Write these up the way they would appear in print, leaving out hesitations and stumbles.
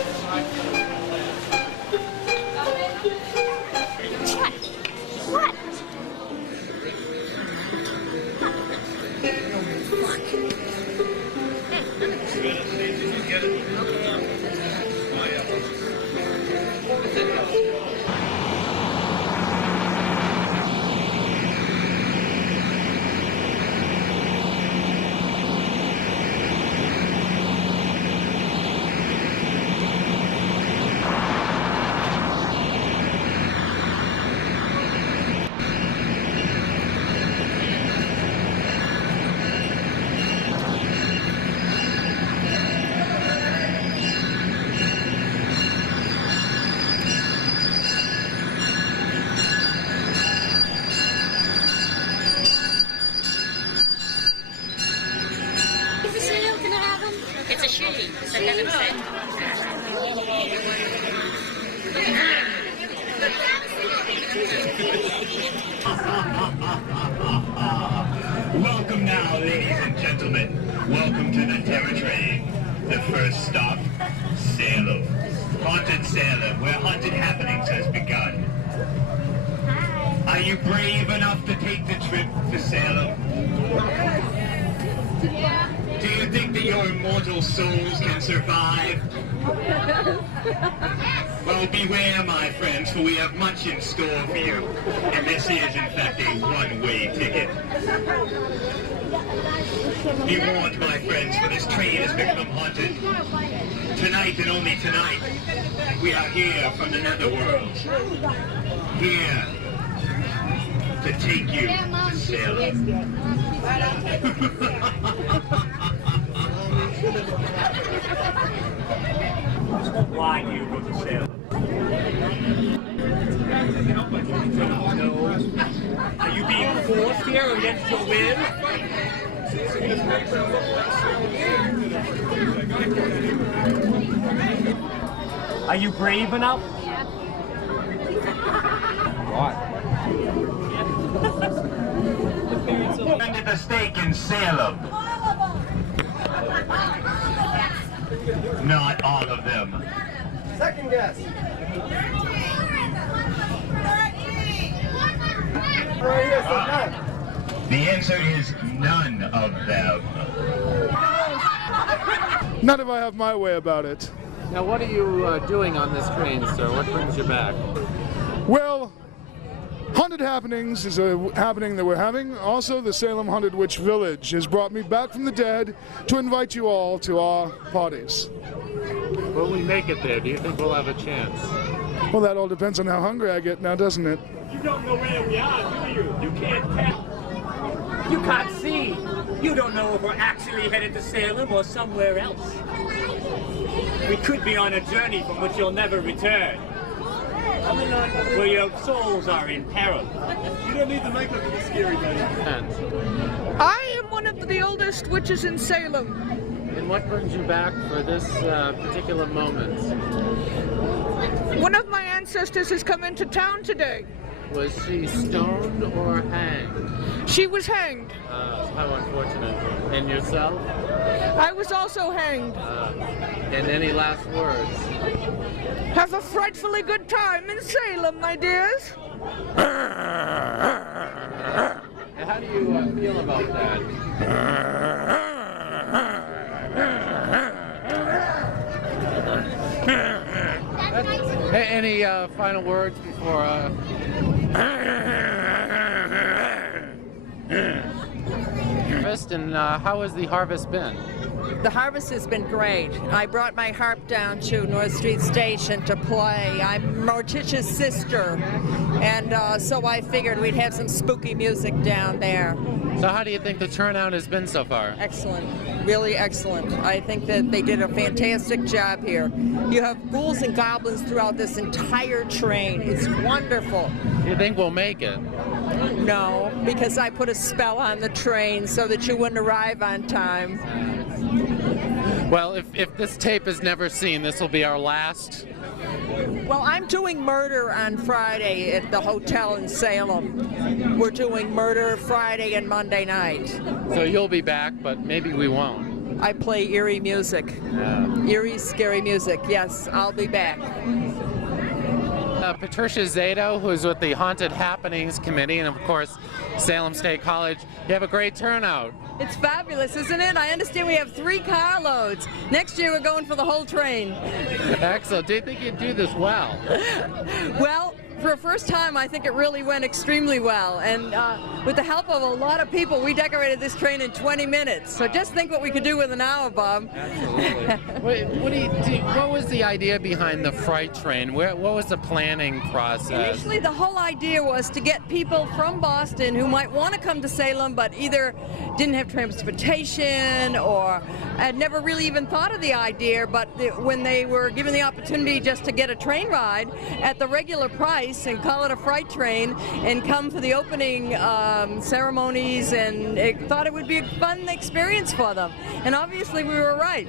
What? It's a shooting, for heaven's sake. Welcome now, ladies and gentlemen. Welcome to the Terror Train. The first stop, Salem. Haunted Salem, where haunted happenings has begun. Are you brave enough to take the trip to Salem? Do you think that your immortal souls can survive? Well, beware, my friends, for we have much in store for you. And this is, in fact, a one-way ticket. Be warned, my friends, for this train has become haunted. Tonight, and only tonight, we are here from the netherworld. Here to take you to Salem. Why do you go to Salem? Are you being forced here against your will? Are you brave enough? What? Into the stake in Salem. Not all of them. Second guess. The answer is none of them. Not if I have my way about it. Now, what are you doing on this train, sir? What brings you back? Well, Haunted Happenings is a happening that we're having. Also, the Salem Haunted Witch Village has brought me back from the dead to invite you all to our parties. Will we make it there? Do you think we'll have a chance? Well, that all depends on how hungry I get now, doesn't it? You don't know where we are, do you? You can't tell. You can't see. You don't know if we're actually headed to Salem or somewhere else. We could be on a journey from which you'll never return. Where your souls are in peril. You don't need the makeup to be scary, buddy. I am one of the oldest witches in Salem. And what brings you back for this particular moment? One of my ancestors has come into town today. Was she stoned or hanged? She was hanged. How unfortunate. And yourself? I was also hanged. And any last words? Have a frightfully good time in Salem, my dears. How do you feel about that? Any final words before? Harvest, and how has the harvest been? The harvest has been great. I brought my harp down to North Street Station to play. I'm Morticia's sister, and so I figured we'd have some spooky music down there. So how do you think the turnout has been so far? Excellent, really excellent. I think that they did a fantastic job here. You have ghouls and goblins throughout this entire train. It's wonderful. Do you think we'll make it? No, because I put a spell on the train so that you wouldn't arrive on time. Well, if this tape is never seen, this will be our last. Well, I'm doing murder on Friday at the hotel in Salem. We're doing murder Friday and Monday night. So you'll be back, but maybe we won't. I play eerie music. Eerie, scary music. Yes, I'll be back. Patricia Zato, who's with the Haunted Happenings Committee, and of course Salem State College. You have a great turnout. It's fabulous, isn't it? I understand we have 3 carloads. Next year we're going for the whole train. Excellent. Do you think you'd do this well? Well, for a first time, I think it really went extremely well. And with the help of a lot of people, we decorated this train in 20 minutes. So just think what we could do with an hour, Bob. Absolutely. What was the idea behind the Fright Train? What was the planning process? Initially, the whole idea was to get people from Boston who might want to come to Salem, but either didn't have transportation or had never really even thought of the idea, but when they were given the opportunity just to get a train ride at the regular price and call it a Fright Train and come for the opening ceremonies, and thought it would be a fun experience for them. And obviously we were right.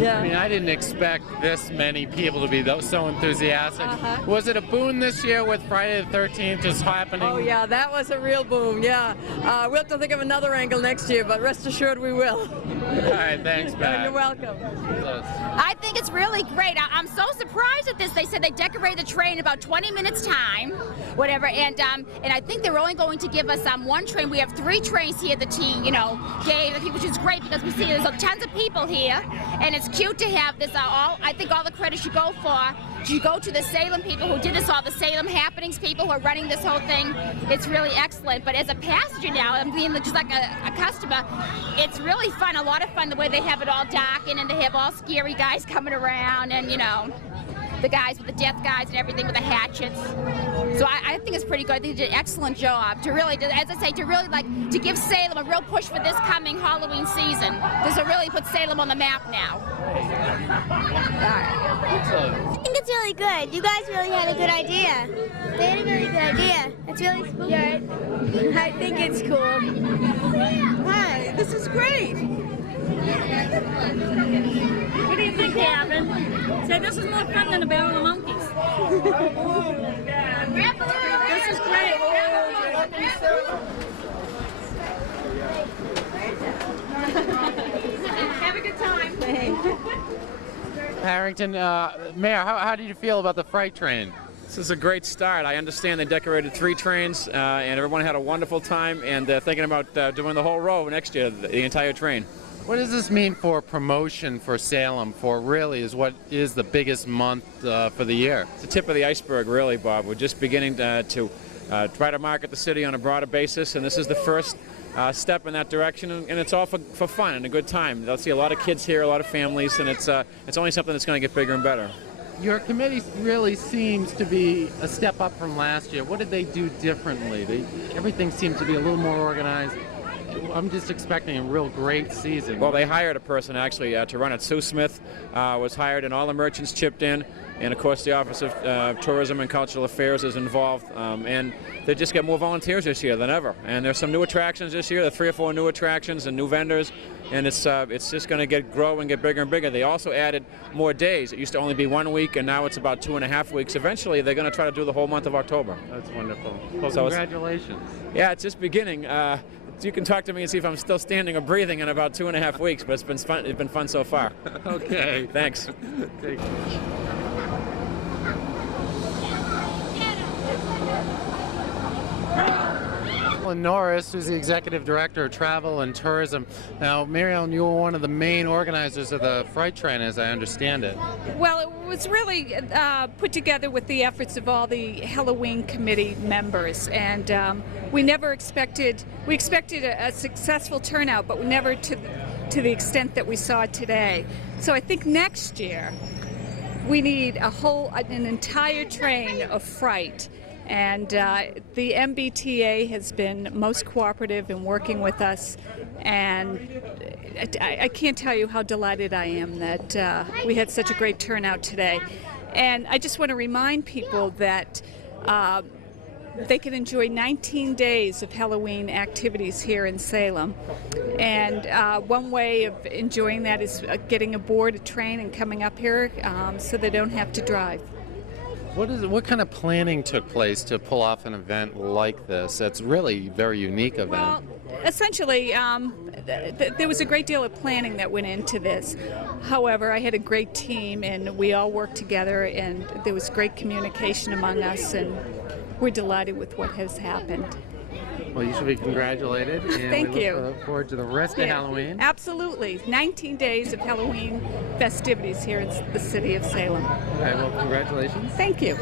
Yeah. I mean, I didn't expect this many people to be so enthusiastic. Was it a boon this year with Friday the 13th just happening? Oh yeah, that was a real boom, yeah. We'll have to think of another angle next year, but rest assured we will. All right, thanks, Pat. You're welcome. I think it's really great. I'm so surprised at this. They said they decorated the train in about 20 minutes time, whatever, and I think they're only going to give us 1 train. We have 3 trains here, the team, gave the people, which is great because we see there's tons of people here, and it's cute to have this. I think all the credit should go to the Salem people who did this, all the Salem Happenings people who are running this whole thing. It's really excellent. But as a passenger now, I'm being just like a customer, it's really fun, a lot of fun the way they have it all darkened and they have all scary guys coming around and, the guys with the death guys and everything with the hatchets. So I think it's pretty good. I think they did an excellent job to really, as I say, to give Salem a real push for this coming Halloween season. This will really put Salem on the map now. I think it's really good. You guys really had a good idea. They had a really good idea. It's really spooky. Yeah, I think it's cool. Hi, this is great. What do you think, Gavin? Say this is more fun than a Battle of Monkeys. This is great. Have a good time. Harrington, Mayor, how did you feel about the Fright Train? This is a great start. I understand they decorated 3 trains, and everyone had a wonderful time, and they're thinking about doing the whole row next year, the entire train. What does this mean for promotion for Salem, for really what is the biggest month for the year? It's the tip of the iceberg, really, Bob. We're just beginning to try to market the city on a broader basis, and this is the first step in that direction, and it's all for fun and a good time. They'll see a lot of kids here, a lot of families, and it's only something that's going to get bigger and better. Your committee really seems to be a step up from last year. What did they do differently? Everything seems to be a little more organized. I'm just expecting a real great season. Well, they hired a person actually to run it. Sue Smith was hired, and all the merchants chipped in, and of course the Office of Tourism and Cultural Affairs is involved, and they just get more volunteers this year than ever. And there's some new attractions this year. There are 3 or 4 new attractions and new vendors, and it's just going to grow and get bigger and bigger. They also added more days. It used to only be 1 week, and now it's about 2.5 weeks. Eventually, they're going to try to do the whole month of October. That's wonderful. Well, so congratulations. Yeah, it's just beginning. You can talk to me and see if I'm still standing or breathing in about 2.5 weeks, but it's been fun. It's been fun so far. Okay. Thanks. Norris, who's the Executive Director of Travel and Tourism. Now, Mary Ellen, you were one of the main organizers of the Fright Train, as I understand it. Well, it was really put together with the efforts of all the Halloween committee members, and we expected a successful turnout, but never to the extent that we saw today. So I think next year we need an entire train of Fright. And the MBTA has been most cooperative in working with us, and I can't tell you how delighted I am that we had such a great turnout today. And I just want to remind people that they can enjoy 19 days of Halloween activities here in Salem. And one way of enjoying that is getting aboard a train and coming up here so they don't have to drive. What kind of planning took place to pull off an event like this? That's really a very unique event. Well, essentially, there was a great deal of planning that went into this. However, I had a great team, and we all worked together, and there was great communication among us, and we're delighted with what has happened. Well, you should be congratulated. And Thank we you. look forward to the rest of Halloween. Absolutely. 19 days of Halloween festivities here in the city of Salem. All right, well, congratulations. Thank you.